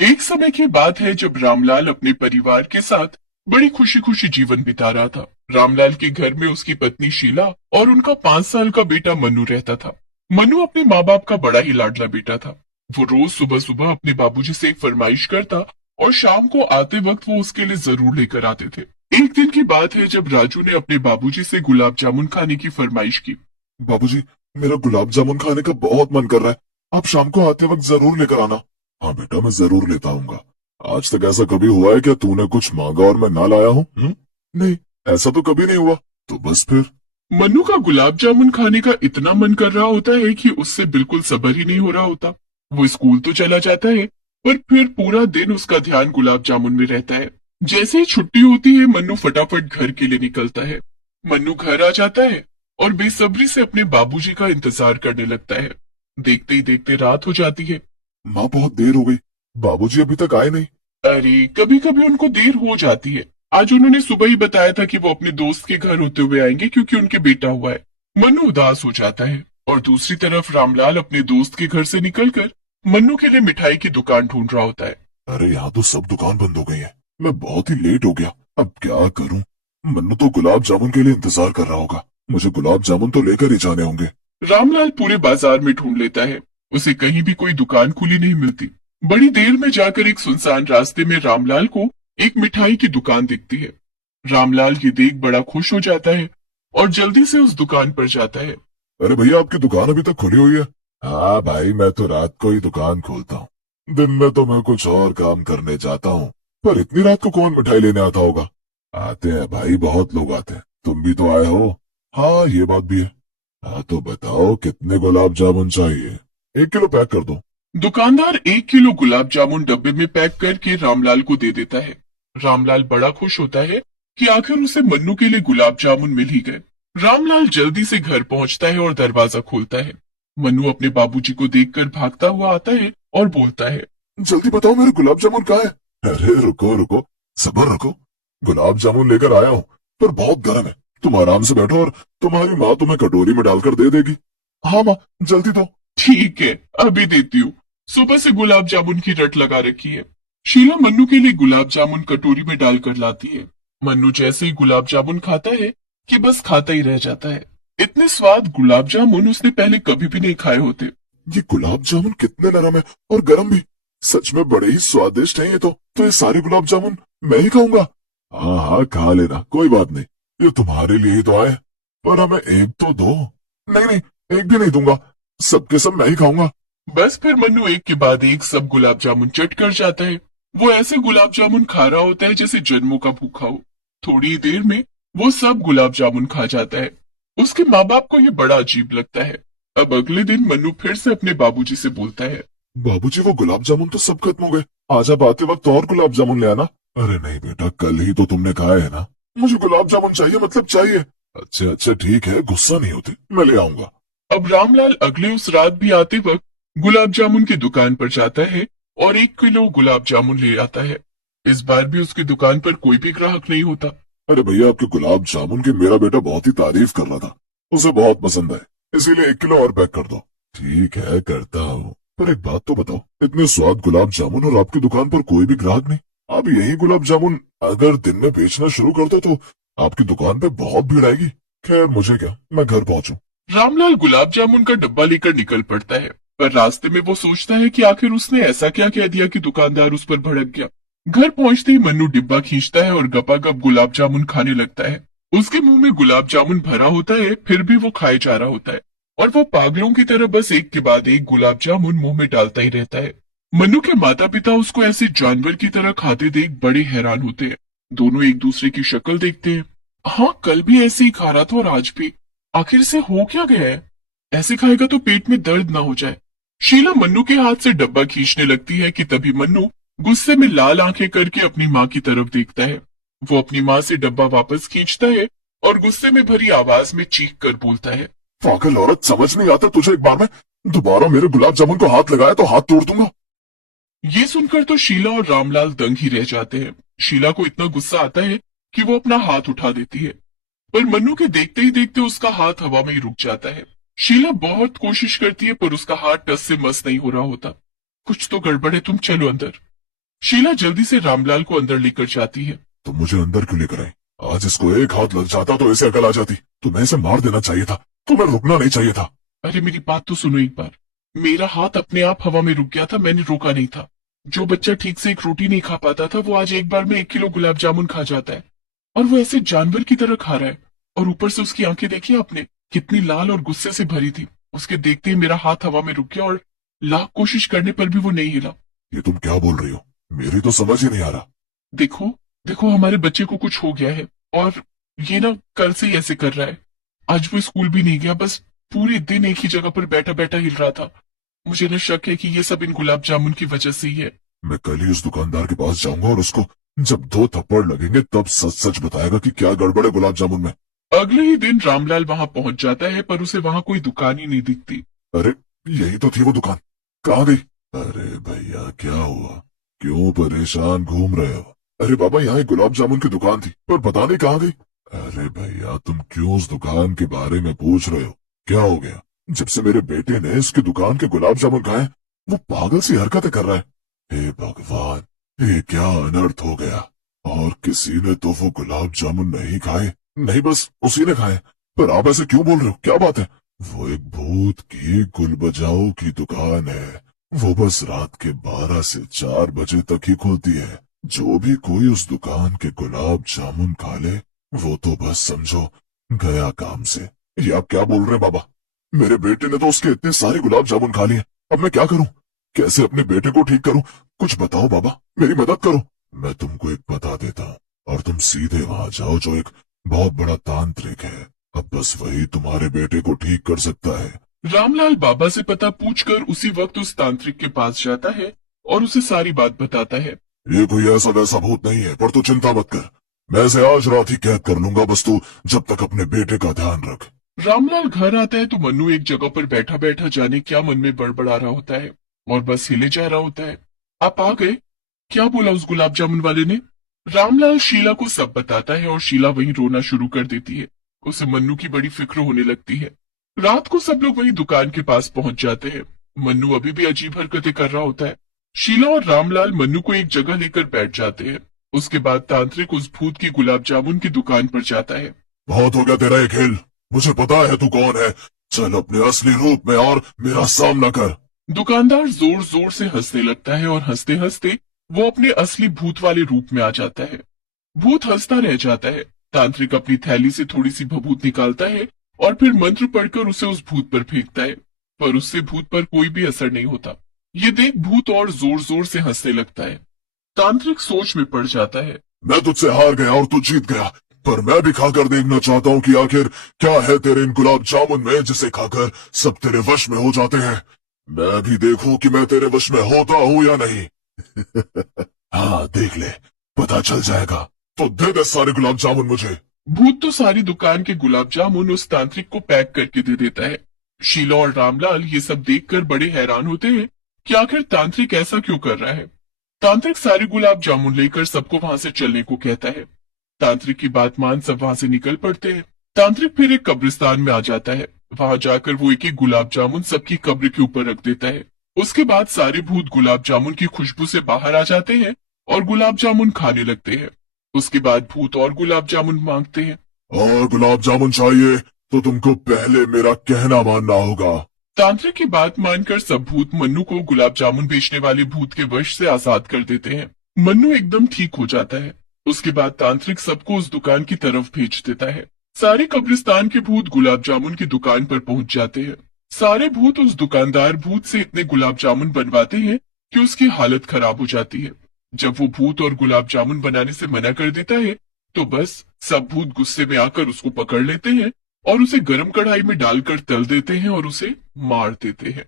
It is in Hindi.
एक समय की बात है जब रामलाल अपने परिवार के साथ बड़ी खुशी खुशी जीवन बिता रहा था। रामलाल के घर में उसकी पत्नी शीला और उनका 5 साल का बेटा मनु रहता था। मनु अपने माँ बाप का बड़ा ही लाडला बेटा था। वो रोज सुबह सुबह अपने बाबूजी से एक फरमाइश करता और शाम को आते वक्त वो उसके लिए जरूर लेकर आते थे। एक दिन की बात है जब राजू ने अपने बाबूजी से गुलाब जामुन खाने की फरमाइश की। बाबूजी, मेरा गुलाब जामुन खाने का बहुत मन कर रहा है। आप शाम को आते वक्त जरूर लेकर आना। हाँ बेटा, मैं जरूर लेता आऊंगा। आज तक ऐसा कभी हुआ है क्या तूने कुछ मांगा और मैं ना लाया हूँ? नहीं, ऐसा तो कभी नहीं हुआ। तो बस फिर। मनु का गुलाब जामुन खाने का इतना मन कर रहा होता है कि उससे बिल्कुल सब्र ही नहीं हो रहा होता। वो स्कूल तो चला जाता है, पर फिर पूरा दिन उसका ध्यान गुलाब जामुन में रहता है। जैसे ही छुट्टी होती है मन्नू फटाफट घर के लिए निकलता है। मन्नू घर आ जाता है और बेसब्री से अपने बाबूजी का इंतजार करने लगता है। देखते ही देखते रात हो जाती है। माँ, बहुत देर हो गई। बाबूजी अभी तक आए नहीं। अरे कभी कभी उनको देर हो जाती है। आज उन्होंने सुबह ही बताया था कि वो अपने दोस्त के घर होते हुए आएंगे क्योंकि उनके बेटा हुआ है। मन्नू उदास हो जाता है और दूसरी तरफ रामलाल अपने दोस्त के घर से निकलकर मन्नू के लिए मिठाई की दुकान ढूंढ रहा होता है। अरे यहाँ तो सब दुकान बंद हो गई है। मैं बहुत ही लेट हो गया। अब क्या करूँ? मन्नू तो गुलाब जामुन के लिए इंतजार कर रहा होगा। मुझे गुलाब जामुन तो लेकर ही जाने होंगे। रामलाल पूरे बाजार में ढूंढ लेता है, उसे कहीं भी कोई दुकान खुली नहीं मिलती। बड़ी देर में जाकर एक सुनसान रास्ते में रामलाल को एक मिठाई की दुकान दिखती है। रामलाल ये देख बड़ा खुश हो जाता है और जल्दी से उस दुकान पर जाता है। अरे भैया, आपकी दुकान अभी तक खुली हुई है? हाँ भाई, मैं तो रात को ही दुकान खोलता हूँ। दिन में तो मैं कुछ और काम करने जाता हूँ। पर इतनी रात को कौन मिठाई लेने आता होगा? आते हैं भाई, बहुत लोग आते हैं। तुम भी तो आए हो। हाँ, ये बात भी है। हाँ तो बताओ, कितने गुलाब जामुन चाहिए? 1 किलो पैक कर दो। दुकानदार 1 किलो गुलाब जामुन डब्बे में पैक करके रामलाल को दे देता है। रामलाल बड़ा खुश होता है कि आखिर उसे मन्नू के लिए गुलाब जामुन मिल ही गए। रामलाल जल्दी से घर पहुंचता है और दरवाजा खोलता है। मन्नू अपने बाबूजी को देखकर भागता हुआ आता है और बोलता है, जल्दी बताओ, मेरे गुलाब जामुन कहाँ है? अरे रुको रुको, सब्र रखो। गुलाब जामुन लेकर आया हूँ, पर बहुत गर्म है। तुम आराम से बैठो और तुम्हारी माँ तुम्हें कटोरी में डालकर दे देगी। हाँ माँ, जल्दी दो। ठीक है, अभी देती हूँ। सुबह से गुलाब जामुन की रट लगा रखी है। शीला मन्नू के लिए गुलाब जामुन कटोरी में डालकर लाती है। मन्नू जैसे ही गुलाब जामुन खाता है कि बस खाता ही रह जाता है। इतने स्वाद गुलाब जामुन उसने पहले कभी भी नहीं खाए होते। ये गुलाब जामुन कितने नरम है और गर्म भी। सच में बड़े ही स्वादिष्ट हैं ये तो ये सारे गुलाब जामुन मैं ही खाऊंगा। हाँ हाँ, खा लेना, कोई बात नहीं। ये तुम्हारे लिए ही तो आए। पर हमें एक तो दो। नहीं नहीं, एक भी नहीं दूंगा। सबके सब मैं ही खाऊंगा। बस फिर मन्नू एक के बाद एक सब गुलाब जामुन चट कर जाता है। वो ऐसे गुलाब जामुन खा रहा होता है जैसे जन्मों का भूखा हो। थोड़ी ही देर में वो सब गुलाब जामुन खा जाता है। उसके माँ बाप को ये बड़ा अजीब लगता है। अब अगले दिन मन्नू फिर से अपने बाबूजी से बोलता है, बाबूजी, वो गुलाब जामुन तो सब खत्म हो गए। आज आप आते वक्त और गुलाब जामुन ले आना। अरे नहीं बेटा, कल ही तो तुमने खाए है ना। मुझे गुलाब जामुन चाहिए, मतलब चाहिए। अच्छा अच्छा, ठीक है, गुस्सा नहीं होते, मैं ले आऊंगा। अब रामलाल अगले उस रात भी आते वक्त गुलाब जामुन की दुकान पर जाता है और 1 किलो गुलाब जामुन ले आता है। इस बार भी उसकी दुकान पर कोई भी ग्राहक नहीं होता। अरे भैया, आपके गुलाब जामुन की मेरा बेटा बहुत ही तारीफ कर रहा था। उसे बहुत पसंद है, इसीलिए 1 किलो और पैक कर दो। ठीक है, करता हूँ। पर एक बात तो बताओ, इतने स्वाद गुलाब जामुन और आपकी दुकान पर कोई भी ग्राहक नहीं। आप यही गुलाब जामुन अगर दिन में बेचना शुरू कर दो तो आपकी दुकान पे बहुत भीड़ आएगी। खैर, मुझे क्या, मैं घर पहुंचूं। रामलाल गुलाब जामुन का डब्बा लेकर निकल पड़ता है, पर रास्ते में वो सोचता है कि आखिर उसने ऐसा क्या कह दिया कि दुकानदार उस पर भड़क गया। घर पहुंचते ही मन्नू डिब्बा खींचता है और गपागप गुलाब जामुन खाने लगता है। उसके मुंह में गुलाब जामुन भरा होता है, फिर भी वो खाए जा रहा होता है और वो पागलों की तरह बस एक के बाद एक गुलाब जामुन मुंह में डालता ही रहता है। मन्नू के माता पिता उसको ऐसे जानवर की तरह खाते देख बड़े हैरान होते हैं। दोनों एक दूसरे की शक्ल देखते हैं। हाँ, कल भी ऐसे ही खा रहा था और आज भी। आखिर से हो क्या गया है? ऐसे खाएगा तो पेट में दर्द ना हो जाए। शीला मन्नू के हाथ से डब्बा खींचने लगती है कि तभी मन्नू गुस्से में लाल आंखें करके अपनी माँ की तरफ देखता है। वो अपनी माँ से डब्बा वापस खींचता है और गुस्से में भरी आवाज में चीख कर बोलता है, पागल औरत, समझ नहीं आता तुझे? एक बार में दोबारा मेरे गुलाब जामुन को हाथ लगाया तो हाथ तोड़ दूंगा। ये सुनकर तो शीला और रामलाल दंग ही रह जाते हैं। शीला को इतना गुस्सा आता है कि वो अपना हाथ उठा देती है, पर मन्नू के देखते ही देखते उसका हाथ हवा में ही रुक जाता है। शीला बहुत कोशिश करती है पर उसका हाथ टस से मस नहीं हो रहा होता। कुछ तो गड़बड़ है, तुम चलो अंदर। शीला जल्दी से रामलाल को अंदर लेकर जाती है। तुम मुझे अंदर क्यों लेकर आई? आज इसको एक हाथ लग जाता तो इसे अकल आ जाती। तुम्हें इसे मार देना चाहिए था, तुम्हें रुकना नहीं चाहिए था। अरे मेरी बात तो सुनो एक बार। मेरा हाथ अपने आप हवा में रुक गया था, मैंने रोका नहीं था। जो बच्चा ठीक से एक रोटी नहीं खा पाता था वो आज एक बार में 1 किलो गुलाब जामुन खा जाता है, और वो ऐसे जानवर की तरह खा रहा है। और ऊपर से उसकी आंखें देखी आपने, कितनी लाल और गुस्से से भरी थी। उसके देखते ही मेरा हाथ हवा में रुक गया और लाख कोशिश करने पर भी वो नहीं हिला। ये तुम क्या बोल रही हो? मेरी तो समझ ही नहीं आ रहा। देखो देखो, हमारे बच्चे को कुछ हो गया है और ये ना कल से ही ऐसे कर रहा है। आज वो स्कूल भी नहीं गया, बस पूरे दिन एक ही जगह पर बैठा बैठा हिल रहा था। मुझे ना शक है कि ये सब इन गुलाब जामुन की वजह से ही है। मैं कल ही उस दुकानदार के पास जाऊंगा और उसको जब 2 थप्पड़ लगेंगे तब सच सच बताएगा कि क्या गड़बड़ है गुलाब जामुन में। अगले ही दिन रामलाल वहां पहुंच जाता है, पर उसे वहां कोई दुकान ही नहीं दिखती। अरे यही तो थी वो दुकान, कहाँ गई? अरे भैया क्या हुआ, क्यों परेशान घूम रहे हो? अरे बाबा यहाँ एक गुलाब जामुन की दुकान थी पर पता नहीं कहाँ गई। अरे भैया तुम क्यों उस दुकान के बारे में पूछ रहे हो? क्या हो गया? जब से मेरे बेटे ने इसकी दुकान के गुलाब जामुन खाए वो पागल सी हरकतें कर रहा है। हे भगवान, ये क्या अनर्थ हो गया। और किसी ने तो वो गुलाब जामुन नहीं खाए, नहीं बस उसी ने खाए। पर आप ऐसे क्यों बोल रहे हो, क्या बात है? वो एक भूत की गुल बजाओ की दुकान है, वो बस रात के 12 से 4 बजे तक ही खुलती है। जो भी कोई उस दुकान के गुलाब जामुन खा ले वो तो बस समझो गया काम से। ये आप क्या बोल रहे हैं बाबा? मेरे बेटे ने तो उसके इतने सारे गुलाब जामुन खा लिए, अब मैं क्या करूं? कैसे अपने बेटे को ठीक करूं? कुछ बताओ बाबा, मेरी मदद करो। मैं तुमको एक बता देता हूँ और तुम सीधे वहां जाओ जो एक बहुत बड़ा तांत्रिक है, अब बस वही तुम्हारे बेटे को ठीक कर सकता है। रामलाल बाबा से पता पूछकर उसी वक्त उस तांत्रिक के पास जाता है और उसे सारी बात बताता है। ये कोई ऐसा वैसा भूत नहीं है, पर तू चिंता मत कर, मैं इसे आज रात ही कैद कर लूंगा, बस तू जब तक अपने बेटे का ध्यान रख। रामलाल घर आता है तो मन्नू एक जगह पर बैठा बैठा जाने क्या मन में बड़बड़ा रहा होता है और बस हिले जा रहा होता है। आप आ गए? क्या बोला उस गुलाब जामुन वाले ने? रामलाल शीला को सब बताता है और शीला वहीं रोना शुरू कर देती है। उसे मन्नू की बड़ी फिक्र होने लगती है। रात को सब लोग वहीं दुकान के पास पहुंच जाते हैं। मन्नू अभी भी अजीब हरकतें कर रहा होता है। शीला और रामलाल मन्नू को एक जगह लेकर बैठ जाते हैं। उसके बाद तांत्रिक उस भूत की गुलाब जामुन की दुकान पर जाता है। बहुत हो गया तेरा ये खेल, मुझे पता है तू कौन है, चल अपने असली रूप में और मेरा सामना कर। दुकानदार जोर जोर से हंसने लगता है और हंसते हंसते वो अपने असली भूत वाले रूप में आ जाता है। भूत हंसता रह जाता है। तांत्रिक अपनी थैली से थोड़ी सी भभूत निकालता है और फिर मंत्र पढ़कर उसे उस भूत पर फेंकता है, पर उससे भूत पर कोई भी असर नहीं होता। ये देख भूत और जोर जोर से हंसने लगता है। तांत्रिक सोच में पड़ जाता है। मैं तुझसे हार गया और तू जीत गया, पर मैं भी खाकर देखना चाहता हूँ कि आखिर क्या है तेरे इन गुलाब जामुन में जिसे खाकर सब तेरे वश में हो जाते हैं। मैं भी देखूं कि मैं तेरे वश में होता हूँ या नहीं। हाँ देख ले, पता चल जाएगा, तो दे दे सारे गुलाब जामुन मुझे। भूत तो सारी दुकान के गुलाब जामुन उस तांत्रिक को पैक करके दे देता है। शीला और रामलाल ये सब देखकर बड़े हैरान होते हैं कि आखिर तांत्रिक ऐसा क्यों कर रहा है। तांत्रिक सारे गुलाब जामुन लेकर सबको वहां से चलने को कहता है। तांत्रिक की बात मान सब वहां से निकल पड़ते हैं। तांत्रिक फिर एक कब्रिस्तान में आ जाता है। वहां जाकर वो एक एक गुलाब जामुन सबकी कब्र के ऊपर रख देता है। उसके बाद सारे भूत गुलाब जामुन की खुशबू से बाहर आ जाते हैं और गुलाब जामुन खाने लगते हैं। उसके बाद भूत और गुलाब जामुन मांगते हैं। और गुलाब जामुन चाहिए तो तुमको पहले मेरा कहना मानना होगा। तांत्रिक की बात मानकर सब भूत मन्नू को गुलाब जामुन बेचने वाले भूत के वश से आजाद कर देते हैं। मन्नू एकदम ठीक हो जाता है। उसके बाद तांत्रिक सबको उस दुकान की तरफ भेज देता है। सारे कब्रिस्तान के भूत गुलाब जामुन की दुकान पर पहुंच जाते हैं। सारे भूत उस दुकानदार भूत से इतने गुलाब जामुन बनवाते हैं कि उसकी हालत खराब हो जाती है। जब वो भूत और गुलाब जामुन बनाने से मना कर देता है तो बस सब भूत गुस्से में आकर उसको पकड़ लेते हैं और उसे गर्म कढ़ाई में डालकर तल देते हैं और उसे मार देते हैं।